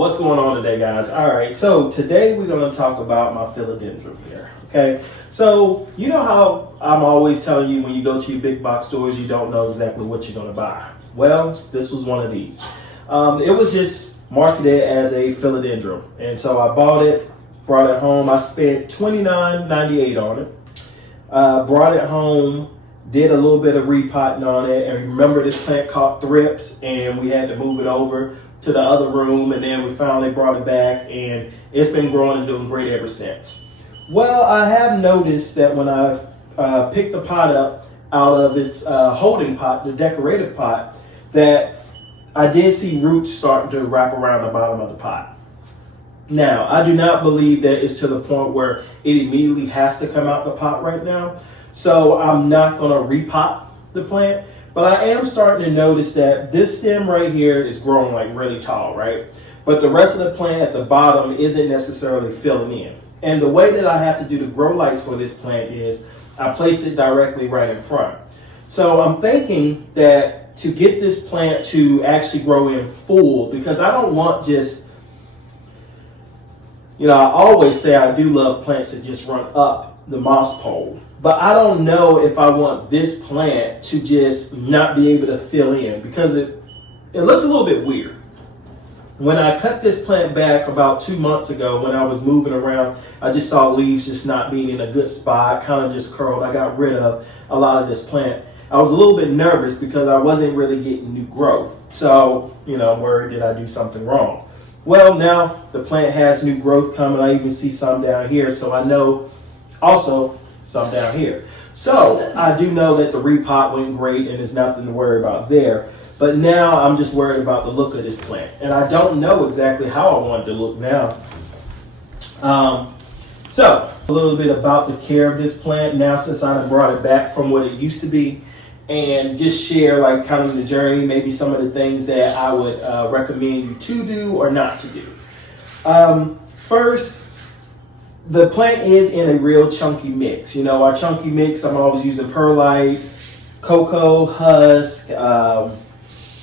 What's going on today, guys? All right, so today we're going to talk about my philodendron here. Okay, so you know how I'm always telling you when you go to your big box stores, you don't know exactly what you're going to buy. Well, this was one of these. It was just marketed as a philodendron, and so I bought it, brought it home. I spent $29.98 on it. Brought it home, did a little bit of repotting on it, and remember this plant caught thrips, and we had to move it over to the other room, and then we finally brought it back, and it's been growing and doing great ever since. Well, I have noticed that when I picked the pot up out of its holding pot, the decorative pot, that I did see roots starting to wrap around the bottom of the pot. Now, I do not believe that it's to the point where it immediately has to come out the pot right now, so I'm not going to repot the plant. But I am starting to notice that this stem right here is growing like really tall, right? But the rest of the plant at the bottom isn't necessarily filling in. And the way that I have to do the grow lights for this plant is I place it directly right in front. So I'm thinking that to get this plant to actually grow in full, because I don't want just, I always say I do love plants that just run up the moss pole. But I don't know if I want this plant to just not be able to fill in, because it looks a little bit weird. When I cut this plant back about 2 months ago, when I was moving around, I just saw leaves just not being in a good spot, kind of just curled. I got rid of a lot of this plant. I was a little bit nervous because I wasn't really getting new growth. So, I'm worried that I do something wrong. Well, now the plant has new growth coming. I even see some down here. So I know also some down here. So I do know that the repot went great and there's nothing to worry about there. But now I'm just worried about the look of this plant. And I don't know exactly how I want it to look now. So a little bit about the care of this plant now since I brought it back from what it used to be. And just share like kind of the journey, maybe some of the things that I would recommend you to do or not to do. First, the plant is in a real chunky mix. Our chunky mix, I'm always using perlite, cocoa husk,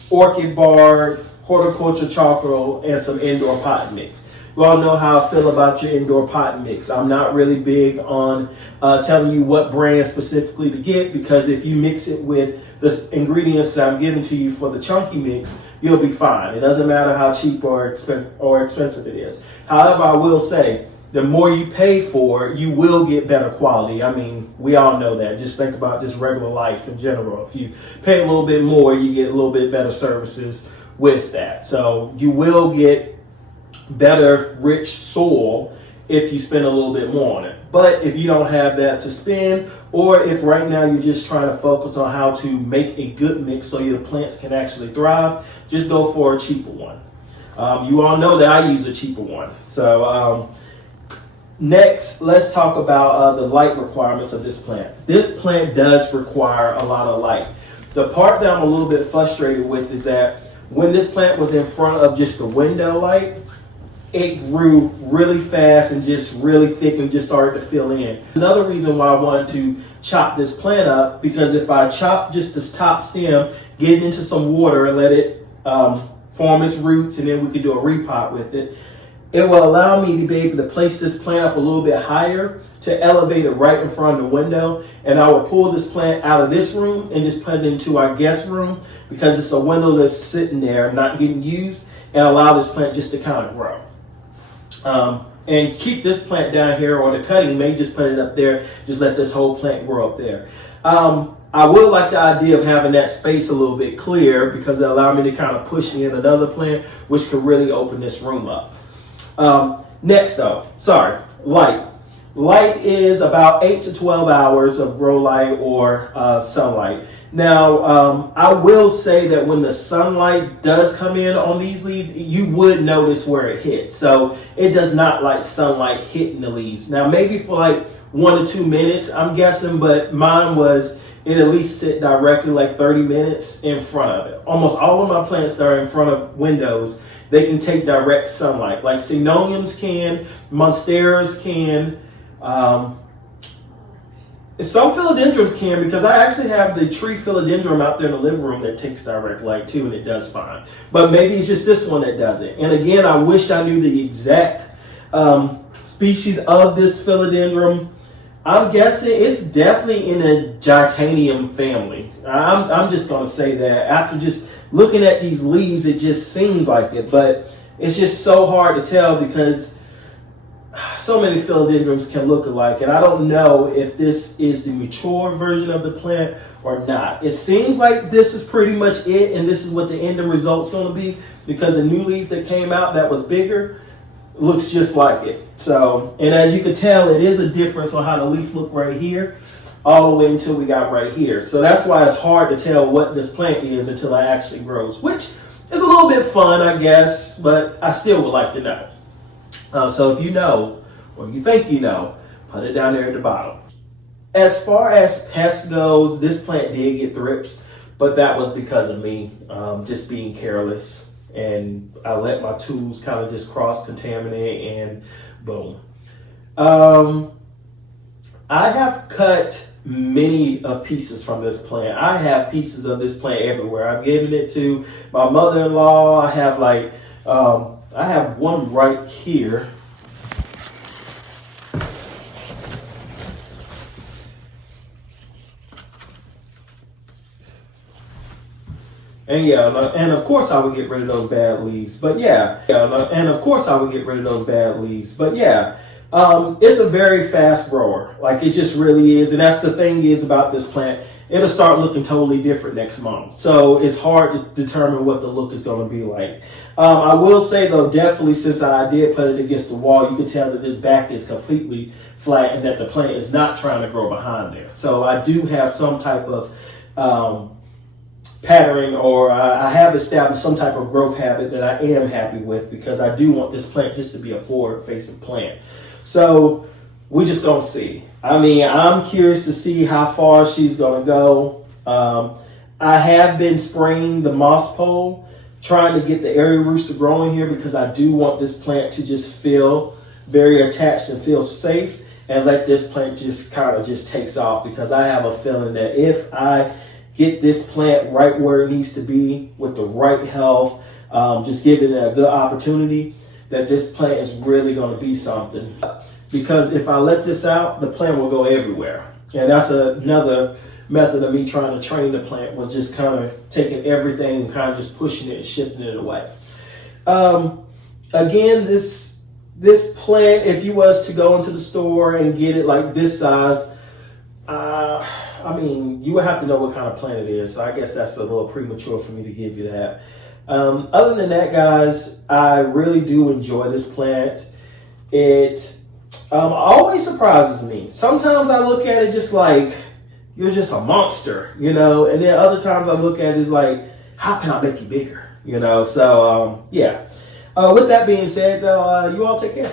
orchid bark, horticulture charcoal, and some indoor pot mix. You all know how I feel about your indoor pot mix. I'm not really big on telling you what brand specifically to get, because if you mix it with the ingredients that I'm giving to you for the chunky mix, you'll be fine. It doesn't matter how cheap or expensive it is. However, I will say, the more you pay for, you will get better quality. I mean, we all know that. Just think about just regular life in general. If you pay a little bit more, you get a little bit better services with that. So you will get better, rich soil if you spend a little bit more on it. But if you don't have that to spend, or if right now you're just trying to focus on how to make a good mix so your plants can actually thrive, just go for a cheaper one. You all know that I use a cheaper one. So next, let's talk about the light requirements of this plant. This plant does require a lot of light. The part that I'm a little bit frustrated with is that when this plant was in front of just the window light, it grew really fast and just really thick and just started to fill in. Another reason why I wanted to chop this plant up, because if I chop just this top stem, get it into some water and let it form its roots, and then we can do a repot with it, it will allow me to be able to place this plant up a little bit higher to elevate it right in front of the window. And I will pull this plant out of this room and just put it into our guest room, because it's a window that's sitting there not getting used, and allow this plant just to kind of grow. And keep this plant down here, or the cutting may just put it up there, just let this whole plant grow up there. I would like the idea of having that space a little bit clear, because it allowed me to kind of push in another plant, which could really open this room up. Next light. Light is about 8 to 12 hours of grow light or sunlight. Now, I will say that when the sunlight does come in on these leaves, you would notice where it hits. So it does not like sunlight hitting the leaves. Now, maybe for like 1 to 2 minutes, I'm guessing, but mine was, it at least sit directly like 30 minutes in front of it. Almost all of my plants that are in front of windows, they can take direct sunlight. Like Signoniums can, Monsteras can, Some philodendrons can, because I actually have the tree philodendron out there in the living room that takes direct light too, and it does fine. But maybe it's just this one that doesn't. And again, I wish I knew the exact species of this philodendron. I'm guessing it's definitely in a Gitanium family. I'm just going to say that. After just looking at these leaves, it just seems like it. But it's just so hard to tell because so many philodendrons can look alike, and I don't know if this is the mature version of the plant or not. It seems like this is pretty much it, and this is what the ending result's going to be, because the new leaf that came out that was bigger looks just like it. So, and as you can tell, it is a difference on how the leaf looked right here all the way until we got right here. So that's why it's hard to tell what this plant is until it actually grows, which is a little bit fun, I guess, but I still would like to know. So if you know, or you think you know, put it down there at the bottom. As far as pest goes, this plant did get thrips, but that was because of me just being careless. And I let my tools kind of just cross-contaminate, and boom. I have cut many of pieces from this plant. I have pieces of this plant everywhere. I've given it to my mother-in-law. I have like, I have one right here. And yeah, and of course I would get rid of those bad leaves. But yeah, and of course I would get rid of those bad leaves. But yeah, it's a very fast grower. Like, it just really is. And that's the thing is about this plant. It'll start looking totally different next month. So it's hard to determine what the look is going to be like. I will say though, definitely since I did put it against the wall, you can tell that this back is completely flat and that the plant is not trying to grow behind there. So I do have some type of pattern, or I have established some type of growth habit that I am happy with, because I do want this plant just to be a forward-facing plant. So we just gonna see. I mean, I'm curious to see how far she's gonna go. I have been spraying the moss pole, trying to get the area roots to grow in here, because I do want this plant to just feel very attached and feel safe, and let this plant just kind of just takes off, because I have a feeling that if I get this plant right where it needs to be with the right health, just giving it a good opportunity, that this plant is really going to be something. Because if I let this out, the plant will go everywhere. And that's another method of me trying to train the plant, was just kind of taking everything and kind of just pushing it and shifting it away. Again, this plant, if you was to go into the store and get it like this size, I mean, you would have to know what kind of plant it is. So I guess that's a little premature for me to give you that. Other than that, guys, I really do enjoy this plant. It always surprises me. Sometimes I look at it just like, you're just a monster, you know? And then other times I look at it as like, how can I make you bigger? You know? So, yeah. With that being said, though, you all take care.